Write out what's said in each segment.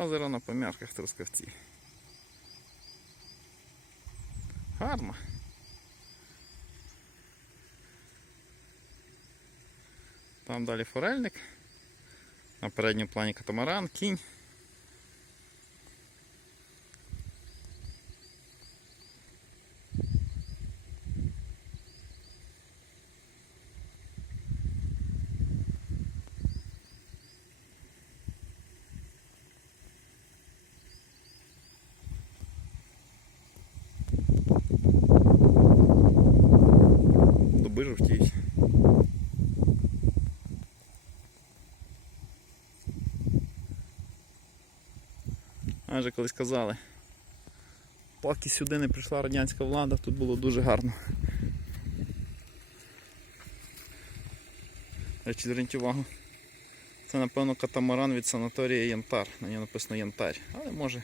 Озеро на пом'ярках Трускавці. Гарно. Там далі форельник. На передньому плані катамаран, кінь. Адже колись казали, поки сюди не прийшла радянська влада, тут було дуже гарно. Речі, зверніть увагу. Це напевно катамаран від санаторія Янтар. На ньому написано Янтар. Але може,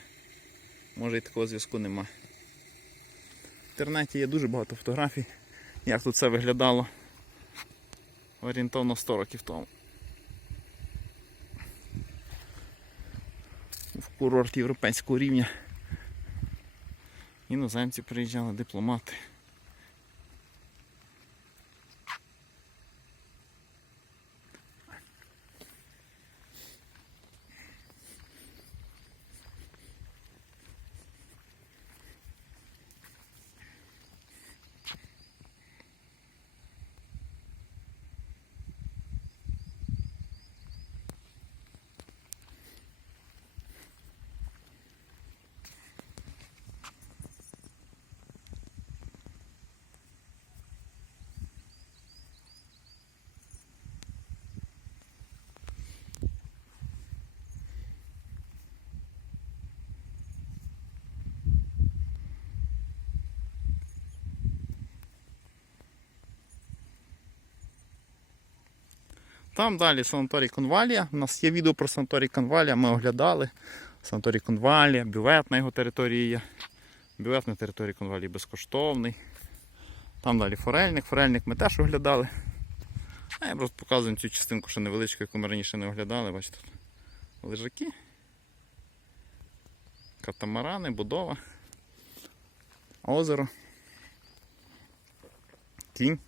може і такого зв'язку нема. В інтернеті є дуже багато фотографій, як тут це виглядало орієнтовно 100 років тому. Курорт європейського рівня. Іноземці приїжджали, дипломати. Там далі санаторій Конвалія. У нас є відео про санаторій Конвалія, ми оглядали. Санаторій Конвалія, бювет на його території є. Бювет на території Конвалії безкоштовний. Там далі форельник. Форельник ми теж оглядали. А я просто показую цю частинку, що невеличку, яку ми раніше не оглядали. Бачите, тут лежаки. Катамарани, будова. Озеро. Кінь.